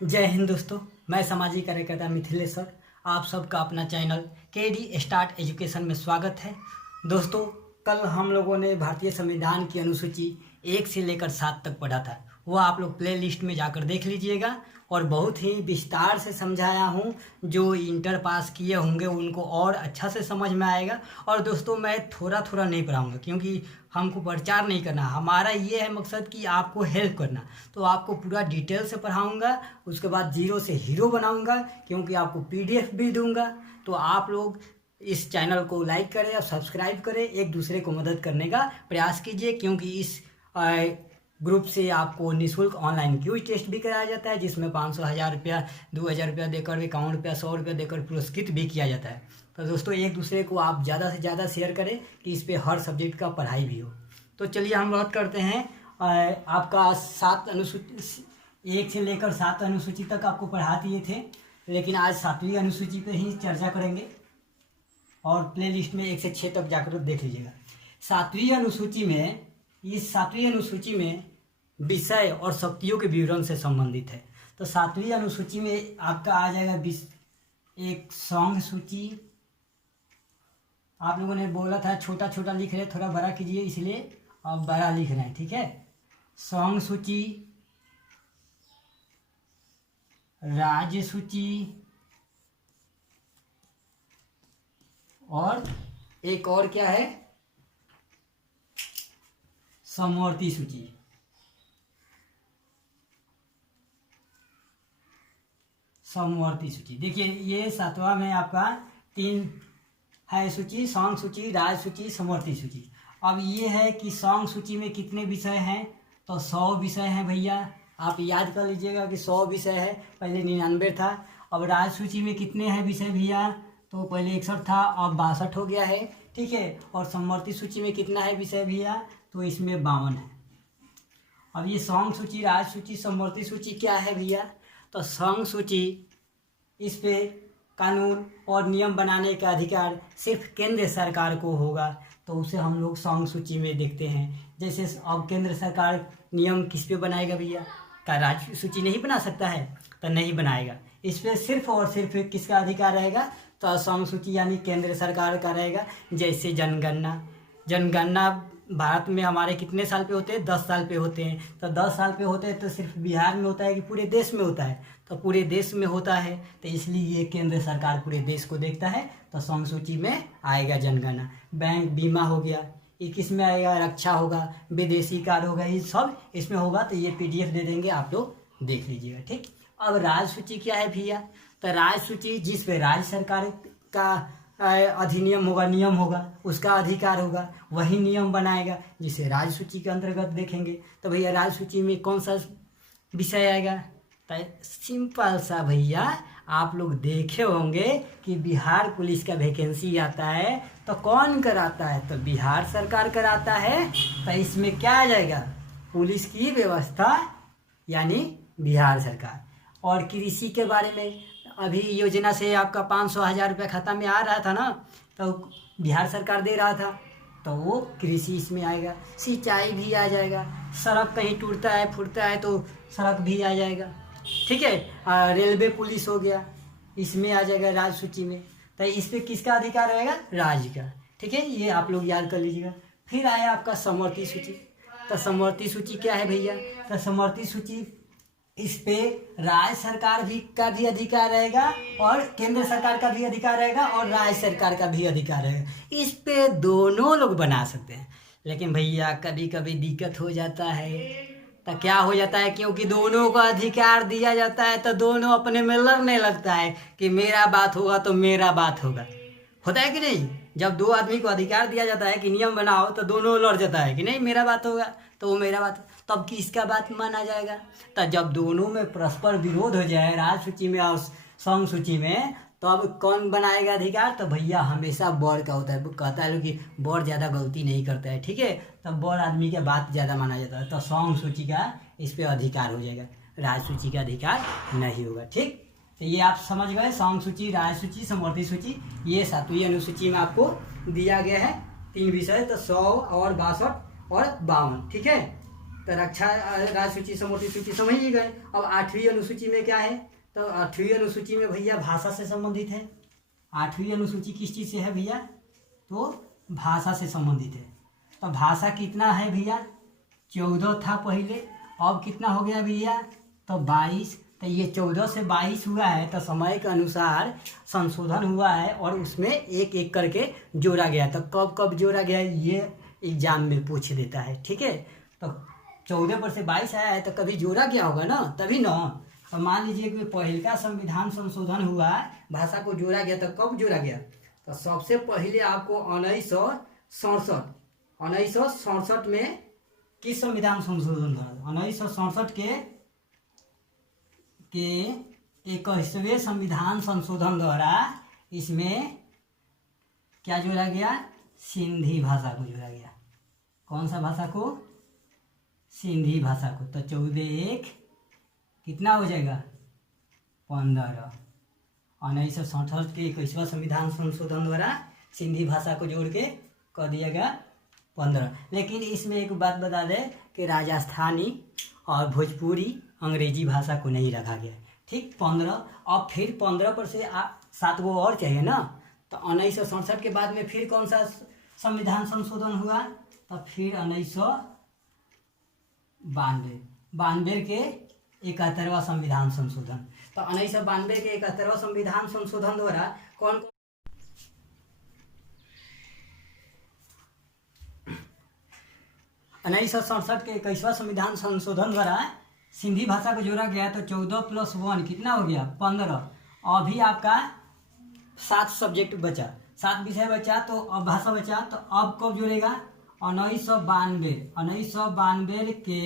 जय हिंद दोस्तों। मैं सामाजिक कार्यकर्ता मिथिलेश्वर, आप सबका अपना चैनल केडी स्टार्ट एजुकेशन में स्वागत है। दोस्तों, कल हम लोगों ने भारतीय संविधान की अनुसूची 1 से लेकर 7 तक पढ़ा था। वह आप लोग प्ले लिस्ट में जाकर देख लीजिएगा और बहुत ही विस्तार से समझाया हूँ। जो इंटर पास किए होंगे उनको और अच्छा से समझ में आएगा। और दोस्तों, मैं थोड़ा थोड़ा नहीं पढ़ाऊँगा क्योंकि हमको प्रचार नहीं करना, हमारा ये है मकसद कि आपको हेल्प करना। तो आपको पूरा डिटेल से पढ़ाऊँगा, उसके बाद जीरो से हीरो बनाऊँगा क्योंकि आपको PDF भी दूँगा। तो आप लोग इस चैनल को लाइक करें और सब्सक्राइब करें, एक दूसरे को मदद करने का प्रयास कीजिए क्योंकि इस ग्रुप से आपको निःशुल्क ऑनलाइन क्यूज टेस्ट भी कराया जाता है, जिसमें 500, 1000 रुपया, 2000 रुपया देकर, 51 रुपया, 100 रुपया देकर पुरस्कृत भी किया जाता है। तो दोस्तों, एक दूसरे को आप ज़्यादा से ज़्यादा शेयर करें कि इस पे हर सब्जेक्ट का पढ़ाई भी हो। तो चलिए हम बात करते हैं। आपका 7 अनुसूची, 1 से लेकर 7 अनुसूची तक आपको पढ़ा दिए थे, लेकिन आज 7वीं अनुसूची पे ही चर्चा करेंगे और प्ले लिस्ट में 1 से 6 तक जाकर देख लीजिएगा। 7वीं अनुसूची में, इस 7वीं अनुसूची में विषय और शक्तियों के विवरण से संबंधित है। तो 7वीं अनुसूची में आपका आ जाएगा एक सॉन्ग सूची। आप लोगों ने बोला था छोटा छोटा लिख रहे, थोड़ा बड़ा कीजिए, इसलिए आप बड़ा लिख रहे हैं, ठीक है। सॉन्ग सूची, राज्य सूची और एक और क्या है, समवर्ती सूची। समवर्ती सूची देखिए, ये 7वां में आपका 3 है सूची: सॉन्ग सूची, राज्य सूची, समवर्ती सूची। अब ये है कि सॉन्ग सूची में कितने विषय हैं, तो 100 विषय हैं भैया। आप याद कर लीजिएगा कि 100 विषय है, पहले 99 था। अब राज्य सूची में कितने हैं विषय भैया, तो पहले 61 था, अब 62 हो गया है, ठीक है। और समवर्ती सूची में कितना है विषय भैया, तो इसमें 52 है। अब ये सॉन्ग सूची, राज्य सूची, समवर्ती सूची क्या है भैया, तो सॉन्ग सूची, इस पे कानून और नियम बनाने का अधिकार सिर्फ केंद्र सरकार को होगा, तो उसे हम लोग सॉन्ग सूची में देखते हैं। जैसे अब केंद्र सरकार नियम किस पे बनाएगा भैया, क्या राज्य सूची नहीं बना सकता है, तो नहीं बनाएगा। इस पे सिर्फ और सिर्फ किसका अधिकार रहेगा, तो सॉन्ग सूची यानी केंद्र सरकार का रहेगा। जैसे जनगणना भारत में हमारे कितने साल पे होते हैं, 10 साल पे होते हैं। तो 10 साल पे होते हैं तो सिर्फ बिहार में होता है कि पूरे देश में होता है, तो पूरे देश में होता है, तो इसलिए ये केंद्र सरकार पूरे देश को देखता है। तो सॉन्ग सूची में आएगा जनगणना। बैंक बीमा हो गया, ये किस में आएगा, रक्षा होगा, विदेशी कार्य होगा, ये सब इसमें होगा। तो ये PDF दे देंगे, आप लोग देख लीजिएगा, ठीक। अब राज्य सूची क्या है भैया, तो राज्य सूची जिस पे राज्य सरकार का अधिनियम होगा, नियम होगा, उसका अधिकार होगा, वही नियम बनाएगा, जिसे राज्य सूची के अंतर्गत देखेंगे। तो भैया राज्य सूची में कौन सा विषय आएगा, तो सिंपल सा भैया, आप लोग देखे होंगे कि बिहार पुलिस का वैकेंसी आता है तो कौन कराता है, तो बिहार सरकार कराता है। तो इसमें क्या आ जाएगा, पुलिस की व्यवस्था यानी बिहार सरकार। और कृषि के बारे में अभी योजना से आपका 500, 1000 रुपया खाता में आ रहा था ना, तो बिहार सरकार दे रहा था, तो वो कृषि इसमें आएगा। सिंचाई भी आ जाएगा, सड़क कहीं टूटता है फूटता है तो सड़क भी आ जाएगा, ठीक है। रेलवे पुलिस हो गया, इसमें आ जाएगा राज्य सूची में। तो इस पे किसका अधिकार रहेगा, राज्य का, ठीक है। ये आप लोग याद कर लीजिएगा। फिर आया आपका समवर्ती सूची। तो समवर्ती सूची क्या है भैया, तो समवर्ती सूची, इस पे राज्य सरकार का भी अधिकार रहेगा और केंद्र सरकार का भी अधिकार रहेगा और राज्य सरकार का भी अधिकार रहेगा। इस पे दोनों लोग बना सकते हैं। लेकिन भैया कभी कभी दिक्कत हो जाता है, तो क्या हो जाता है, क्योंकि दोनों को अधिकार दिया जाता है तो दोनों अपने में लड़ने लगता है कि मेरा बात होगा तो मेरा बात होगा, होता है कि नहीं। जब 2 आदमी को अधिकार दिया जाता है कि नियम बनाओ, तो दोनों लड़ जाता है कि नहीं मेरा बात होगा तो वो मेरा बात, तब किसका बात माना जाएगा। तो जब दोनों में परस्पर विरोध हो जाए, राज्य सूची में और सॉन्ग सूची में, तो अब कौन बनाएगा अधिकार, तो भैया हमेशा बड़ का होता है। वो कहता है कि बड़ ज़्यादा गलती नहीं करता है, ठीक है, तब बड़ आदमी की बात ज़्यादा माना जाता है। तो सॉन्ग सूची का इस पर अधिकार हो जाएगा, राज्य सूची का अधिकार नहीं होगा, ठीक। तो ये आप समझ गए, सॉन्ग सूची, राज्य सूची, समवर्ती सूची, ये 7वीं अनुसूची में आपको दिया गया है। 3 विषय, तो 100 और 62 और 52, ठीक है। तो रक्षा राज्य सूची समवर्ती सूची समझ ही गए। अब 8वीं अनुसूची में क्या है, तो 8वीं अनुसूची में भैया भाषा से संबंधित है। 8वीं अनुसूची किस चीज़ से है भैया, तो भाषा से संबंधित है। तो भाषा कितना है भैया, 14 था पहले, अब कितना हो गया भैया, तो 22। तो ये 14 से 22 हुआ है, तो समय के अनुसार संशोधन हुआ है और उसमें एक एक करके जोड़ा गया। तो कब कब जोड़ा गया ये एग्जाम में पूछ देता है, ठीक है। तो 14 पर से 22 आया है, तो कभी जोड़ा गया होगा ना, तभी ना। तो मान लीजिए कि पहले का संविधान संशोधन हुआ, भाषा को जोड़ा गया, तो कब जोड़ा गया, तो सबसे पहले आपको 1967 में किस संविधान संशोधन हुआ, 1967 के 21वें संविधान संशोधन द्वारा इसमें क्या जोड़ा गया, सिंधी भाषा को जोड़ा गया। कौन सा भाषा को, सिंधी भाषा को। तो 14 कितना हो जाएगा, 15। 1967 के 21वां संविधान संशोधन द्वारा सिंधी भाषा को जोड़ के कर दिया गया 15। लेकिन इसमें एक बात बता दें कि राजस्थानी और भोजपुरी अंग्रेजी भाषा को नहीं रखा गया, ठीक। 15। अब फिर 15 पर से 7 गो और चाहिए ना। तो 1967 के बाद में फिर कौन सा संविधान संशोधन हुआ, तो फिर 1992 के 71वां संविधान संशोधन। तो 1992 के 71वां संविधान संशोधन द्वारा कौन 1967 के 21वां संविधान संशोधन द्वारा सिंधी भाषा को जोड़ा गया। तो 14 + 1 कितना हो गया, 15। अभी आपका 7 सब्जेक्ट बचा, 7 विषय बचा, तो अब भाषा बचा। तो अब कब जोड़ेगा, 1992 के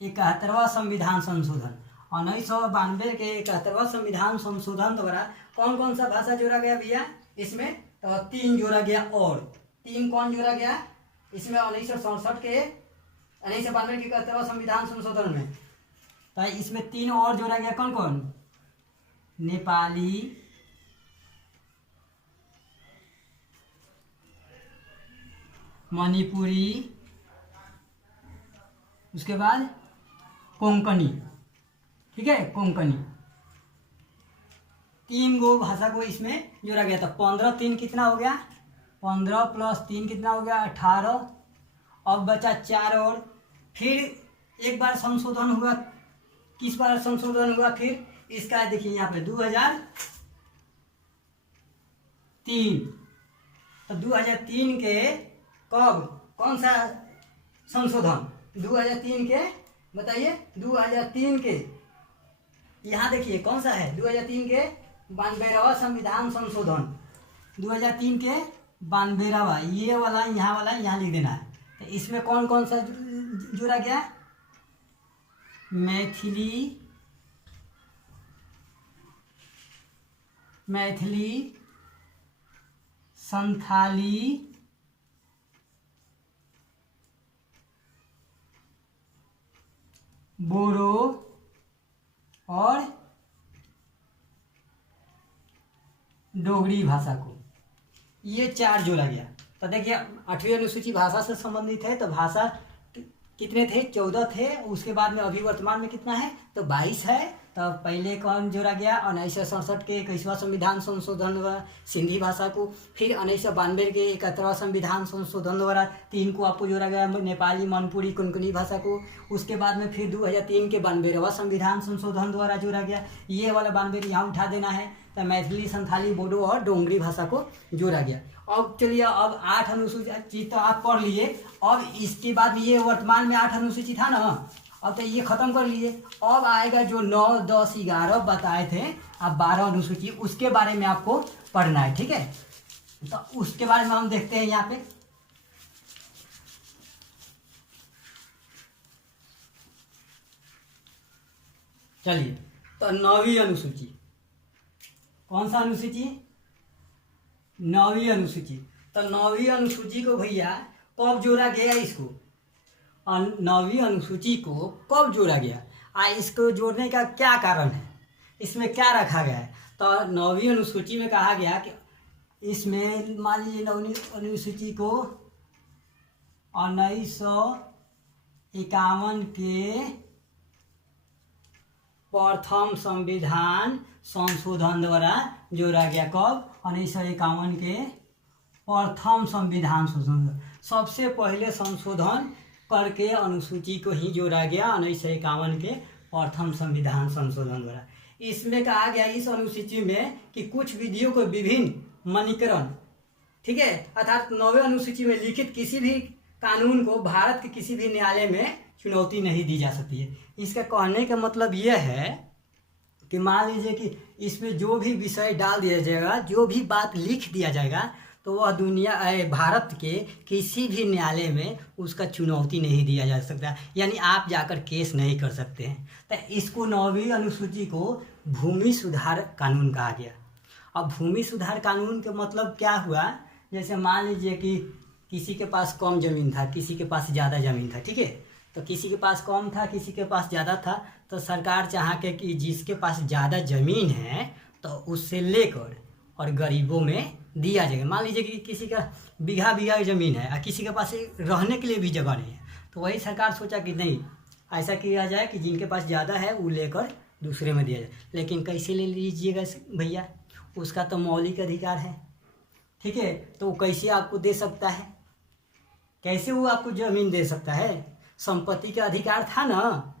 71वां संविधान संशोधन। 1992 के 71वां संविधान संशोधन द्वारा कौन कौन सा भाषा जोड़ा गया भैया, इसमें तो 3 जोड़ा गया। और 3 कौन जोड़ा गया इसमें, 1967 के 1992 के 71वां संविधान संशोधन में। तो इसमें 3 और जोड़ा गया, कौन कौन, नेपाली, मणिपुरी, उसके बाद कोंकणी, ठीक है, कोंकणी। 3 गो भाषा को इसमें जोड़ा गया था। 15 3 कितना हो गया, 15 + 3 कितना हो गया, 18। अब बचा 4 और। फिर एक बार संशोधन हुआ, किस बार संशोधन हुआ फिर इसका, देखिए यहाँ पे 2003। तो 2003 के कब, कौन सा संशोधन, 2003 के बताइए, 2003 के, यहाँ देखिए कौन सा है, 2003 के 92वां संविधान संशोधन। 2003 के 92वां, ये वाला यहाँ लिख देना है। तो इसमें कौन कौन सा जोड़ा गया, मैथिली, संथाली, बोडो और डोगरी भाषा को, ये 4 जोड़ा गया। तो देखिए 8वीं अनुसूची भाषा से संबंधित है। तो भाषा कितने थे, 14 थे। उसके बाद में अभी वर्तमान में कितना है, तो 22 है। तो पहले कौन जोड़ा गया, 1967 के 21वां संविधान संशोधन द्वारा सिंधी भाषा को। फिर 1992 के 71वां संविधान संशोधन द्वारा 3 को आपको जोड़ा गया, नेपाली, मणिपुरी, कोंकणी भाषा को। उसके बाद में फिर 2003 के 92वां संविधान संशोधन द्वारा जोड़ा गया। ये वाला 92 यहाँ उठा देना है। तो मैथिली, संथाली, बोडो और डोंगरी भाषा को जोड़ा गया। अब चलिए, अब 8 अनुसूची तो आप पढ़ लिए। अब इसके बाद ये वर्तमान में 8 अनुसूची था ना, अब तो ये खत्म कर लिए। अब आएगा जो 9, 10, 11 बताए थे, अब 12 अनुसूची, उसके बारे में आपको पढ़ना है, ठीक है। तो उसके बारे में हम देखते हैं यहाँ पे। चलिए, तो 9वीं अनुसूची, कौन सा अनुसूची, 9वीं अनुसूची। तो 9वीं अनुसूची को भैया कब जोड़ा गया, इसको 9वीं अनुसूची को कब जोड़ा गया, इसको जोड़ने का क्या कारण है, इसमें क्या रखा गया है। तो 9वीं अनुसूची में कहा गया कि इसमें मान लीजिए 9वीं अनुसूची को 1951 के प्रथम संविधान संशोधन द्वारा जोड़ा गया। कब? 1951 के प्रथम संविधान संशोधन, सबसे पहले संशोधन करके अनुसूची को ही जोड़ा गया 1951 के प्रथम संविधान संशोधन द्वारा। इसमें कहा गया इस अनुसूची में कि कुछ विधियों को विभिन्न मानकीकरण, ठीक है, अर्थात 9वें अनुसूची में लिखित किसी भी कानून को भारत के किसी भी न्यायालय में चुनौती नहीं दी जा सकती है। इसका कहने का मतलब यह है कि मान लीजिए कि इसमें जो भी विषय डाल दिया जाएगा, जो भी बात लिख दिया जाएगा, तो वह भारत के किसी भी न्यायालय में उसका चुनौती नहीं दिया जा सकता, यानी आप जाकर केस नहीं कर सकते हैं। तो इसको 9वीं अनुसूची को भूमि सुधार कानून कहा गया। अब भूमि सुधार कानून का मतलब क्या हुआ? जैसे मान लीजिए कि किसी के पास कम ज़मीन था, किसी के पास ज़्यादा ज़मीन था, ठीक है, तो किसी के पास कम था, किसी के पास ज़्यादा था, तो सरकार चाहा कि जिसके पास ज़्यादा ज़मीन है तो उससे लेकर और गरीबों में दिया जाएगा। मान लीजिए कि किसी का बीघा बीघा ज़मीन है और किसी के पास रहने के लिए भी जगह नहीं है, तो वही सरकार सोचा कि नहीं, ऐसा किया जाए कि जिनके पास ज़्यादा है वो लेकर दूसरे में दिया जाए। लेकिन कैसे ले लीजिएगा भैया? उसका तो मौलिक अधिकार है, ठीक है, तो वो कैसे आपको दे सकता है? कैसे वो आपको ज़मीन दे सकता है? संपत्ति का अधिकार था ना,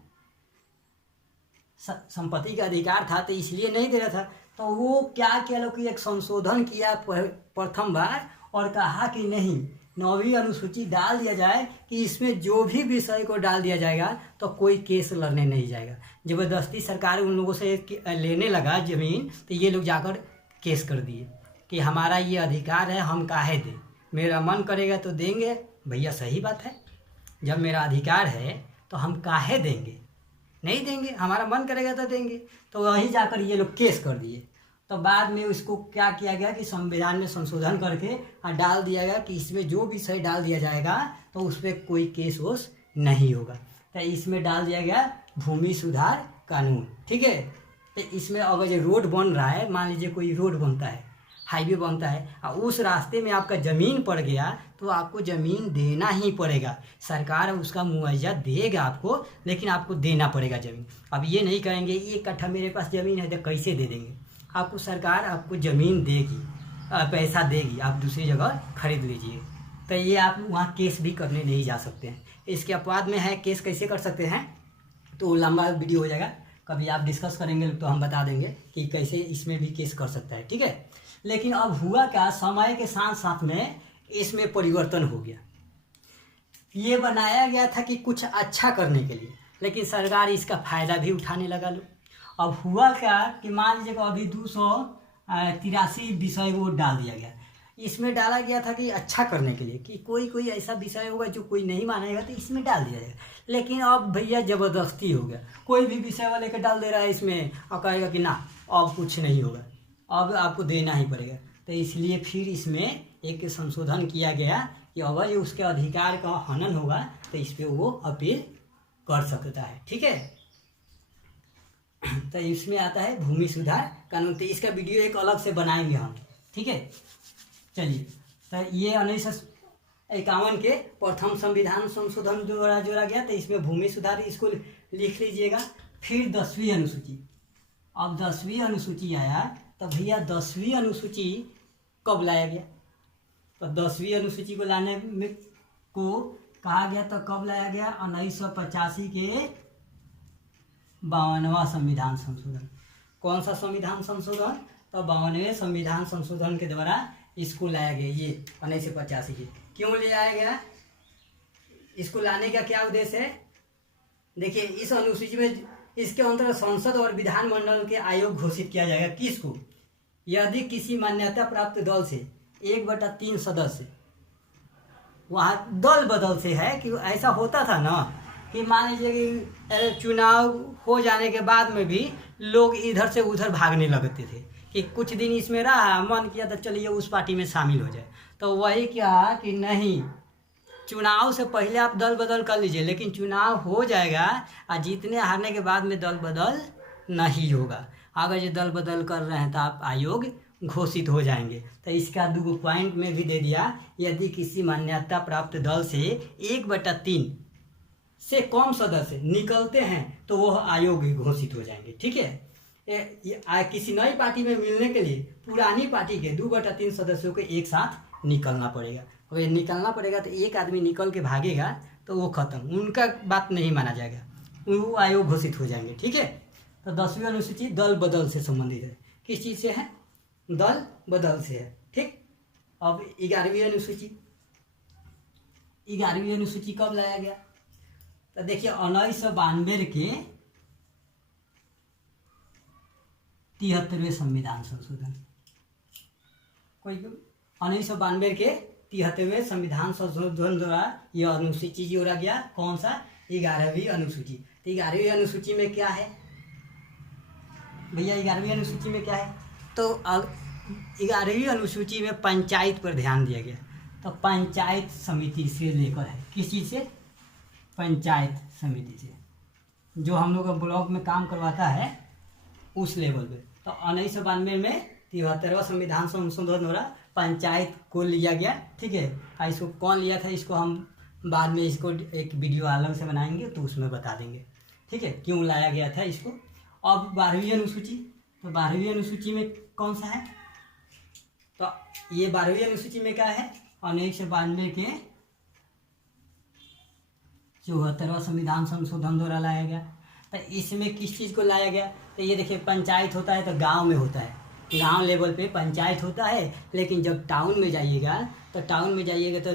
संपत्ति का अधिकार था, तो इसलिए नहीं दे रहा था। तो वो क्या किया लोग कि एक संशोधन किया प्रथम बार और कहा कि नहीं, 9वीं अनुसूची डाल दिया जाए कि इसमें जो भी विषय को डाल दिया जाएगा तो कोई केस लड़ने नहीं जाएगा। ज़बरदस्ती सरकार उन लोगों से लेने लगा ज़मीन, तो ये लोग जाकर केस कर दिए कि हमारा ये अधिकार है, हम काहे दें, मेरा मन करेगा तो देंगे। भैया सही बात है, जब मेरा अधिकार है तो हम काहे देंगे? नहीं देंगे, हमारा मन करेगा तो देंगे। तो वहीं जाकर ये लोग केस कर दिए। तो बाद में उसको क्या किया गया कि संविधान में संशोधन करके डाल दिया गया कि इसमें जो विषय डाल दिया जाएगा तो उस पर कोई केस वोस नहीं होगा। तो इसमें डाल दिया गया भूमि सुधार कानून, ठीक है। तो इसमें अगर जो रोड बन रहा है, मान लीजिए कोई रोड बनता है, हाईवे बनता है और उस रास्ते में आपका ज़मीन पड़ गया तो आपको ज़मीन देना ही पड़ेगा। सरकार उसका मुआवजा देगा आपको, लेकिन आपको देना पड़ेगा ज़मीन। अब ये नहीं करेंगे 1 कट्ठा मेरे पास ज़मीन है तो कैसे दे देंगे, आपको सरकार आपको ज़मीन देगी, पैसा देगी, आप दूसरी जगह खरीद लीजिए। तो ये आप वहाँ केस भी करने नहीं जा सकते हैं। इसके अपवाद में है केस कैसे कर सकते हैं, तो लंबा वीडियो हो जाएगा, कभी आप डिस्कस करेंगे तो हम बता देंगे कि कैसे इसमें भी केस कर सकता है, ठीक है। लेकिन अब हुआ क्या, समय के साथ साथ में इसमें परिवर्तन हो गया। ये बनाया गया था कि कुछ अच्छा करने के लिए, लेकिन सरकार इसका फ़ायदा भी उठाने लगा लो। अब हुआ क्या कि मान लीजिए अभी 283 विषय वो डाल दिया गया। इसमें डाला गया था कि अच्छा करने के लिए, कि कोई ऐसा विषय होगा जो कोई नहीं मानेगा तो इसमें डाल दिया जाएगा। लेकिन अब भैया ज़बरदस्ती हो गया, कोई भी विषय वाले के डाल दे रहा है इसमें और कहेगा कि ना अब कुछ नहीं होगा, अब आपको देना ही पड़ेगा। तो इसलिए फिर इसमें एक संशोधन किया गया कि अगर ये उसके अधिकार का हनन होगा तो इस पर वो अपील कर सकता है, ठीक है। तो इसमें आता है भूमि सुधार कानून। तो इसका वीडियो एक अलग से बनाएंगे हम, ठीक है। चलिए, तो ये 1951 के प्रथम संविधान संशोधन द्वारा जोड़ा गया, तो इसमें भूमि सुधार इसको लिख लीजिएगा। फिर 10वीं अनुसूची, अब 10वीं अनुसूची आया, तो भैया 10वीं अनुसूची कब लाया गया? तो 10वीं अनुसूची को लाने में को कहा गया तो कब लाया गया? 1985 के 52वां संविधान संशोधन। कौन सा संविधान संशोधन? तो 52वें संविधान संशोधन के द्वारा इसको लाया गया। ये 1985 के क्यों ले आया गया? इसको लाने का क्या उद्देश्य है? देखिए, इस अनुसूची में इसके अंतर्गत संसद और विधानमंडल के आयोग घोषित किया जाएगा। किसको? यदि किसी मान्यता प्राप्त दल से 1/3 सदस्य, वहाँ दल बदल से है कि ऐसा होता था ना कि मान लीजिए कि चुनाव हो जाने के बाद में भी लोग इधर से उधर भागने लगते थे कि कुछ दिन इसमें रहा, मन किया तो चलिए उस पार्टी में शामिल हो जाए। तो वही क्या कि नहीं, चुनाव से पहले आप दल बदल कर लीजिए, लेकिन चुनाव हो जाएगा और जीतने हारने के बाद में दल बदल नहीं होगा। अगर ये दल बदल कर रहे हैं तो आप आयोग घोषित हो जाएंगे। तो इसका 2 पॉइंट में भी दे दिया, यदि किसी मान्यता प्राप्त दल से 1/3 से कम सदस्य निकलते हैं तो वह आयोग घोषित हो जाएंगे। ठीक है, किसी नई पार्टी में मिलने के लिए पुरानी पार्टी के 2/3 सदस्यों को एक साथ निकलना पड़ेगा। अगर निकलना पड़ेगा तो एक आदमी निकल के भागेगा तो वो खत्म, उनका बात नहीं माना जाएगा, वो आयोग घोषित हो जाएंगे। ठीक है, तो 10वीं अनुसूची दल बदल से संबंधित है। किस चीज़ से है? दल बदल से है। ठीक, अब 11वीं अनुसूची, 11वीं अनुसूची कब लाया गया? तो देखिए 1992 के 73वें संविधान संशोधन, कोई 1992 के 73वें संविधान संशोधन द्वारा यह अनुसूची जोड़ा गया। कौन सा? 11वीं अनुसूची। तो 11वीं अनुसूची में क्या है भैया? 11वीं अनुसूची में क्या है? तो 11वीं अनुसूची में पंचायत पर ध्यान दिया गया। तो पंचायत समिति से लेकर है, किस चीज़ से? पंचायत समिति से, जो हम लोग ब्लॉक में काम करवाता है उस लेवल पे। तो 1992 में 73वां संविधान संशोधन द्वारा पंचायत को लिया गया। ठीक है, इसको कौन लिया था इसको हम बाद में इसको एक वीडियो अलग से बनाएंगे तो उसमें बता देंगे। ठीक है, क्यों लाया गया था इसको। अब 12वीं अनुसूची, तो 12वीं अनुसूची में कौन सा है? तो ये 12वीं अनुसूची में क्या है? 1992 के 74वां संविधान संशोधन द्वारा लाया गया। तो इसमें किस चीज़ को लाया गया? तो ये देखिए, पंचायत होता है तो गांव में होता है, गांव लेवल पे पंचायत होता है, लेकिन जब टाउन में जाइएगा तो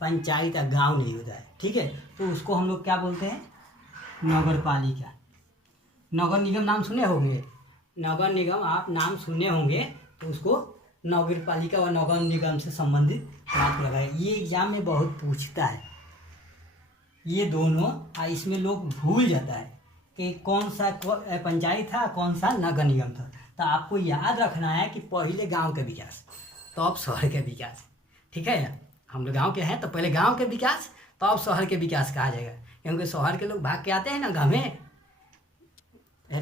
पंचायत या गांव नहीं होता है। ठीक है, तो उसको हम लोग क्या बोलते हैं? नगर पालिका। नगर निगम नाम सुने होंगे, नगर निगम आप नाम सुने होंगे, तो उसको नगर पालिका और नगर निगम से संबंधित बात लगाए। ये एग्जाम में बहुत पूछता है ये दोनों, इसमें लोग भूल जाता है कि कौन सा पंचायत था, कौन सा नगर निगम था। तो आपको याद रखना है कि पहले गांव का विकास, तो अब शहर के विकास। ठीक है, हम लोग गांव के हैं तो पहले गांव के विकास, तो अब शहर के विकास कहा जाएगा। क्योंकि शहर के लोग भाग के आते हैं ना गाँव में,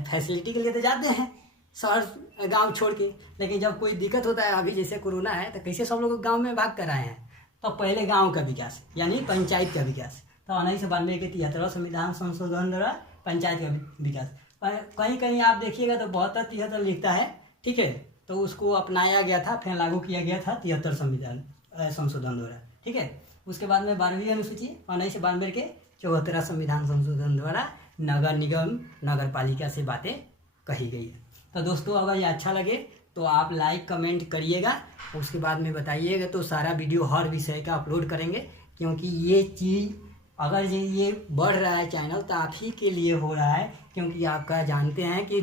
फैसिलिटी के लिए तो जाते हैं शहर गांव छोड़ के, लेकिन जब कोई दिक्कत होता है, अभी जैसे कोरोना है, तो कैसे सब लोग गांव में भाग कर आए हैं। तो पहले गांव का विकास यानी पंचायत का विकास। तो 1992 के 73वां संविधान संशोधन द्वारा पंचायत का विकास। कहीं कहीं आप देखिएगा तो 72-73 लिखता है। ठीक है, तो उसको अपनाया गया था, फिर लागू किया गया था 73 संविधान संशोधन द्वारा। ठीक है, उसके बाद में 12वीं अनुसूची 1992 के 74वां संविधान संशोधन द्वारा नगर निगम नगर पालिका से बातें कही गई है। तो दोस्तों, अगर ये अच्छा लगे तो आप लाइक कमेंट करिएगा, उसके बाद में बताइएगा। तो सारा वीडियो हर विषय का अपलोड करेंगे, क्योंकि ये चीज़ अगर ये बढ़ रहा है चैनल तो आप ही के लिए हो रहा है, क्योंकि आपका जानते हैं कि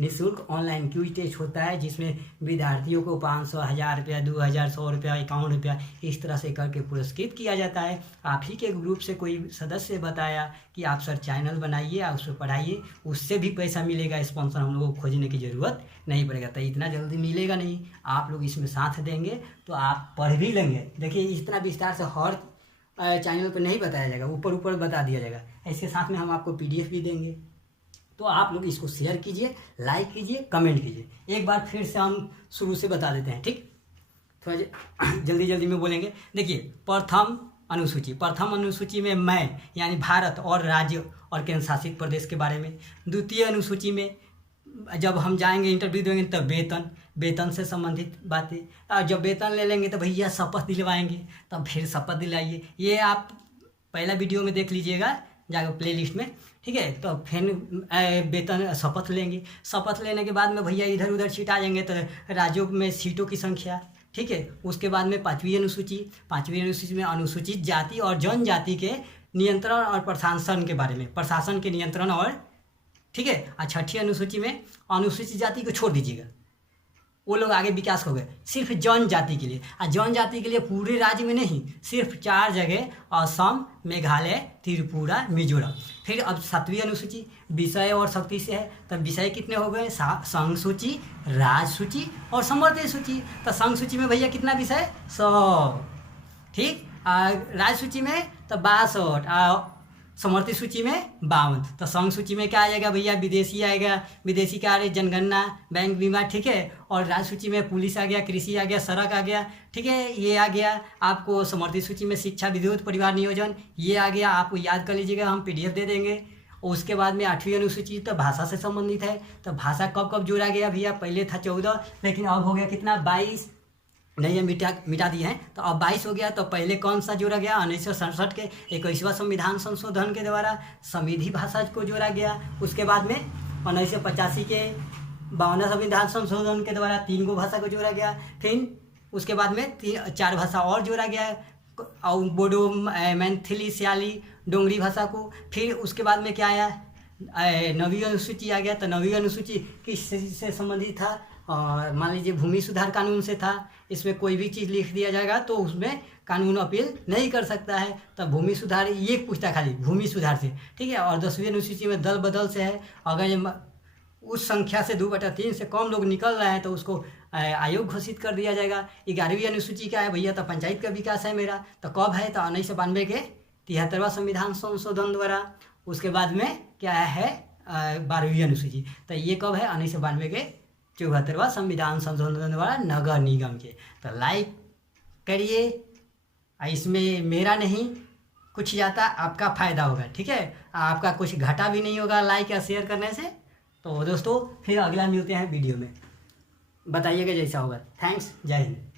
निःशुल्क ऑनलाइन क्विज टेस्ट होता है, जिसमें विद्यार्थियों को 500, 1000 रुपया, 2000, 100 रुपया, 51 रुपया इस तरह से करके पुरस्कृत किया जाता है। आप ही के ग्रुप से कोई सदस्य बताया कि आप सर चैनल बनाइए, आप उस पर पढ़ाइए, उससे भी पैसा मिलेगा। स्पॉन्सर हम लोगों को खोजने की ज़रूरत नहीं पड़ेगा। तो इतना जल्दी मिलेगा नहीं, आप लोग इसमें साथ देंगे तो आप पढ़ भी लेंगे। देखिए, इतना विस्तार से हर चैनल पर नहीं बताया जाएगा, ऊपर ऊपर बता दिया जाएगा। इसके साथ में हम आपको PDF भी देंगे। तो आप लोग इसको शेयर कीजिए, लाइक कीजिए, कमेंट कीजिए। एक बार फिर से हम शुरू से बता देते हैं। ठीक, थोड़ा जल्दी जल्दी में बोलेंगे। देखिए, प्रथम अनुसूची में मैं यानी भारत और राज्य और केंद्र शासित प्रदेश के बारे में। द्वितीय अनुसूची में जब हम जाएंगे इंटरव्यू देंगे तब वेतन से संबंधित बातें। और जब वेतन ले लेंगे तो भैया शपथ दिलवाएंगे, तब फिर शपथ दिलाइए। ये आप पहला वीडियो में देख लीजिएगा जाकर प्लेलिस्ट में। ठीक है, तो फिर वेतन शपथ लेंगे। शपथ लेने के बाद में भैया इधर उधर सीट आ जाएंगे तो राज्यों में सीटों की संख्या। ठीक है, उसके बाद में पाँचवीं अनुसूची में अनुसूचित जाति और जनजाति के नियंत्रण और प्रशासन के बारे में, प्रशासन के नियंत्रण और। ठीक है, और छठी अनुसूची में अनुसूचित जाति को छोड़ दीजिएगा, वो लोग आगे विकास हो गए, सिर्फ जनजाति के लिए। और जनजाति के लिए पूरे राज्य में नहीं, सिर्फ 4 जगह, असम, मेघालय, त्रिपुरा, मिजोरम। फिर अब 7वीं अनुसूची विषय और शक्ति से है। तब विषय कितने हो गए? संघ सूची, राज्य सूची और समवर्ती सूची। तो संघ सूची में भैया कितना विषय? 100। ठीक, राज्य सूची में तो 62, समवर्ती सूची में 52। तो संघ सूची में क्या आ जाएगा भैया, विदेशी आएगा, विदेशी का आ रही जनगणना, बैंक बीमा, ठीक है। और राज्य सूची में पुलिस आ गया, कृषि आ गया, सड़क आ गया, ठीक है, ये आ गया। आपको समवर्ती सूची में शिक्षा, विद्युत, परिवार नियोजन, ये आ गया। आपको याद कर लीजिएगा, हम PDF दे देंगे। उसके बाद में 8वीं अनुसूची तो भाषा से संबंधित है। तो भाषा कब कब जोड़ा गया भैया, पहले था 14, लेकिन अब हो गया कितना, 22, नहीं मिटा दिए हैं। तो अब 22 हो गया। तो पहले कौन सा जोड़ा गया, 1967 के 21वां संविधान संशोधन के द्वारा संविधि भाषा को जोड़ा गया। उसके बाद में 1985 के 52वां संविधान संशोधन के द्वारा 3 गो भाषा को जोड़ा गया। फिर उसके बाद में 4 भाषा और जोड़ा गया, और बोडो, मैथिली, सियाली, डोंगरी भाषा को। फिर उसके बाद में क्या आया, 9वीं अनुसूची आ गया। तो 9वीं अनुसूची किस से संबंधित था, और मान लीजिए भूमि सुधार कानून से था। इसमें कोई भी चीज़ लिख दिया जाएगा तो उसमें कानून अपील नहीं कर सकता है। तो भूमि सुधार ये पूछता खाली भूमि सुधार से, ठीक है। और 10वीं अनुसूची में दल बदल से है। अगर ये उस संख्या से 2/3 से कम लोग निकल रहे हैं तो उसको आयोग घोषित कर दिया जाएगा। 11वीं अनुसूची क्या है भैया, तो पंचायत का विकास है मेरा। तो कब है, तो 1992 के 73वां संविधान संशोधन द्वारा। उसके बाद में क्या है, 12वीं अनुसूची। तो ये कब है, 1992 के 74वां संविधान संशोधन द्वारा नगर निगम के। तो लाइक करिए, इसमें मेरा नहीं कुछ जाता, आपका फ़ायदा होगा, ठीक है। आपका कुछ घाटा भी नहीं होगा लाइक या शेयर करने से। तो दोस्तों फिर अगला मिलते हैं वीडियो में, बताइएगा जैसा होगा। थैंक्स, जय हिंद।